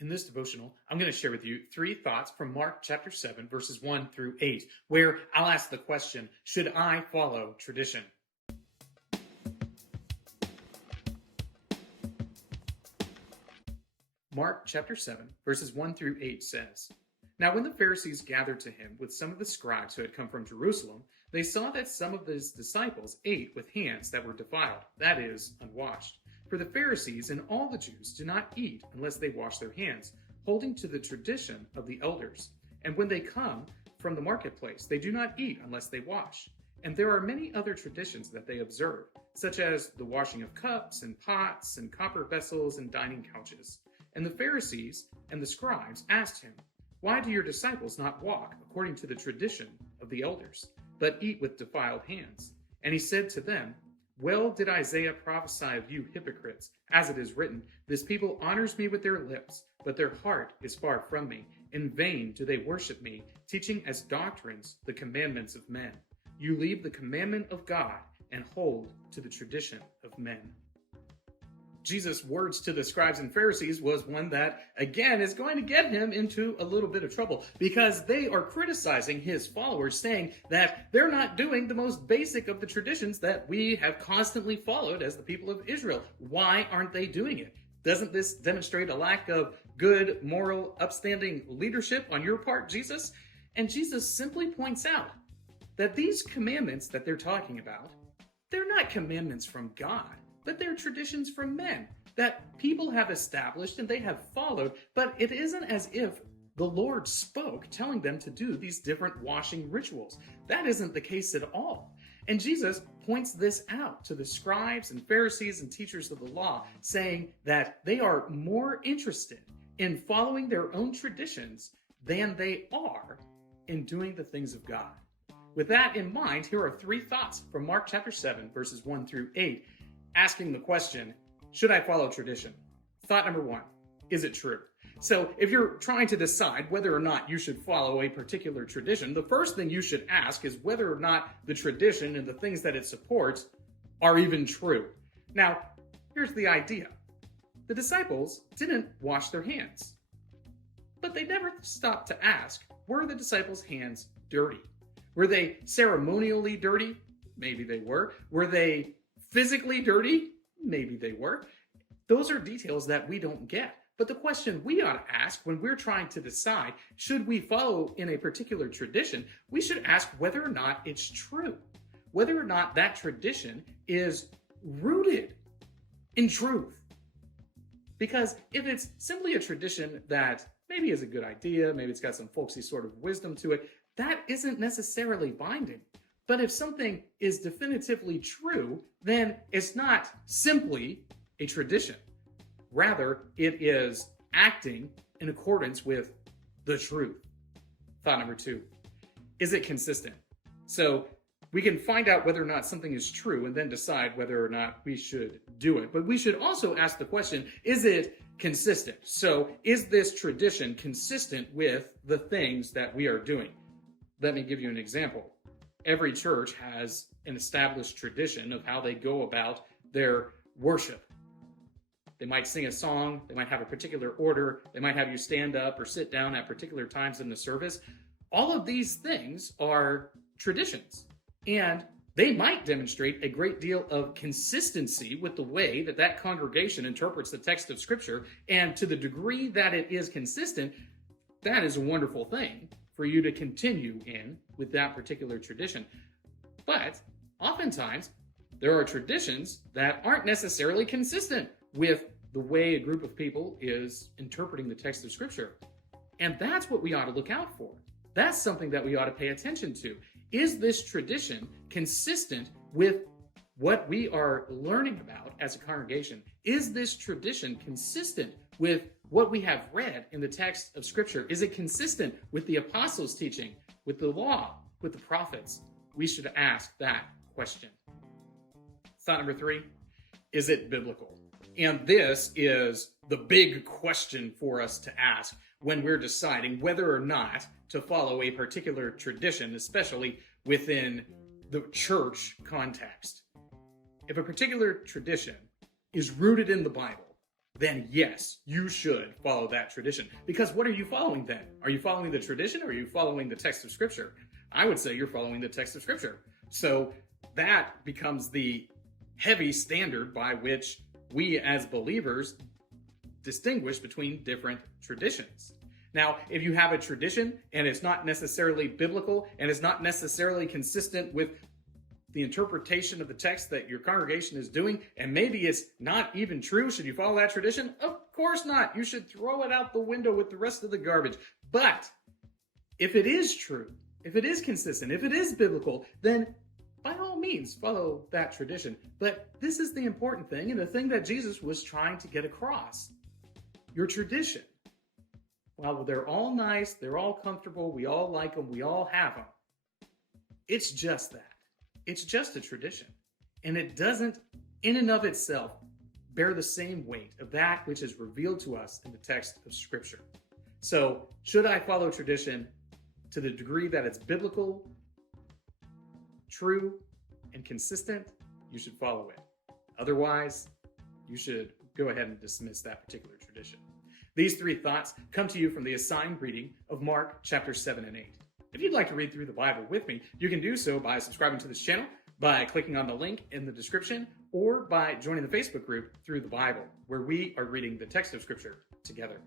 In this devotional, I'm going to share with you 3 thoughts from Mark chapter 7, verses 1 through 8, where I'll ask the question, should I follow tradition? Mark chapter 7, verses 1 through 8 says, Now when the Pharisees gathered to him with some of the scribes who had come from Jerusalem, they saw that some of his disciples ate with hands that were defiled, that is, unwashed. For the Pharisees and all the Jews do not eat unless they wash their hands, holding to the tradition of the elders. And when they come from the marketplace, they do not eat unless they wash. And there are many other traditions that they observe, such as the washing of cups and pots and copper vessels and dining couches. And the Pharisees and the scribes asked him, Why do your disciples not walk according to the tradition of the elders, but eat with defiled hands? And he said to them, Well did Isaiah prophesy of you hypocrites, as it is written, This people honors me with their lips, but their heart is far from me. In vain do they worship me, teaching as doctrines the commandments of men. You leave the commandment of God and hold to the tradition of men. Jesus' words to the scribes and Pharisees was one that, again, is going to get him into a little bit of trouble because they are criticizing his followers, saying that they're not doing the most basic of the traditions that we have constantly followed as the people of Israel. Why aren't they doing it? Doesn't this demonstrate a lack of good, moral, upstanding leadership on your part, Jesus? And Jesus simply points out that these commandments that they're talking about, they're not commandments from God, but they're traditions from men that people have established and they have followed, but it isn't as if the Lord spoke telling them to do these different washing rituals. That isn't the case at all. And Jesus points this out to the scribes and Pharisees and teachers of the law, saying that they are more interested in following their own traditions than they are in doing the things of God. With that in mind, here are 3 thoughts from Mark chapter 7, verses 1 through 8, asking the question, should I follow tradition? Thought number 1, is it true? So if you're trying to decide whether or not you should follow a particular tradition, the first thing you should ask is whether or not the tradition and the things that it supports are even true. Now, here's the idea. The disciples didn't wash their hands, but they never stopped to ask, were the disciples' hands dirty? Were they ceremonially dirty? Maybe they were. Were they physically dirty? Maybe they were. Those are details that we don't get. But the question we ought to ask when we're trying to decide, should we follow in a particular tradition, we should ask whether or not it's true. Whether or not that tradition is rooted in truth. Because if it's simply a tradition that maybe is a good idea, maybe it's got some folksy sort of wisdom to it, that isn't necessarily binding. But if something is definitively true, then it's not simply a tradition. Rather, it is acting in accordance with the truth. Thought number 2, is it consistent? So we can find out whether or not something is true and then decide whether or not we should do it. But we should also ask the question, is it consistent? So is this tradition consistent with the things that we are doing? Let me give you an example. Every church has an established tradition of how they go about their worship. They might sing a song, they might have a particular order, they might have you stand up or sit down at particular times in the service. All of these things are traditions, and they might demonstrate a great deal of consistency with the way that that congregation interprets the text of Scripture, and to the degree that it is consistent, that is a wonderful thing for you to continue in with that particular tradition. But oftentimes, there are traditions that aren't necessarily consistent with the way a group of people is interpreting the text of Scripture. And that's what we ought to look out for. That's something that we ought to pay attention to. Is this tradition consistent with what we are learning about as a congregation? Is this tradition consistent with what we have read in the text of Scripture? Is it consistent with the apostles' teaching, with the law, with the prophets? We should ask that question. Thought number 3, is it biblical? And this is the big question for us to ask when we're deciding whether or not to follow a particular tradition, especially within the church context. If a particular tradition is rooted in the Bible, then yes, you should follow that tradition. Because what are you following then? Are you following the tradition or are you following the text of Scripture? I would say you're following the text of Scripture. So that becomes the heavy standard by which we as believers distinguish between different traditions. Now, if you have a tradition and it's not necessarily biblical and it's not necessarily consistent with the interpretation of the text that your congregation is doing, and maybe it's not even true, should you follow that tradition? Of course not. You should throw it out the window with the rest of the garbage. But if it is true, if it is consistent, if it is biblical, then by all means, follow that tradition. But this is the important thing, and the thing that Jesus was trying to get across. Your tradition. Well, they're all nice, they're all comfortable, we all like them, we all have them. It's just that. It's just a tradition. And it doesn't, in and of itself, bear the same weight of that which is revealed to us in the text of Scripture. So, should I follow tradition to the degree that it's biblical, true, and consistent? You should follow it. Otherwise, you should go ahead and dismiss that particular tradition. These three thoughts come to you from the assigned reading of Mark chapter 7 and 8. If you'd like to read through the Bible with me, you can do so by subscribing to this channel, by clicking on the link in the description, or by joining the Facebook group Through the Bible, where we are reading the text of Scripture together.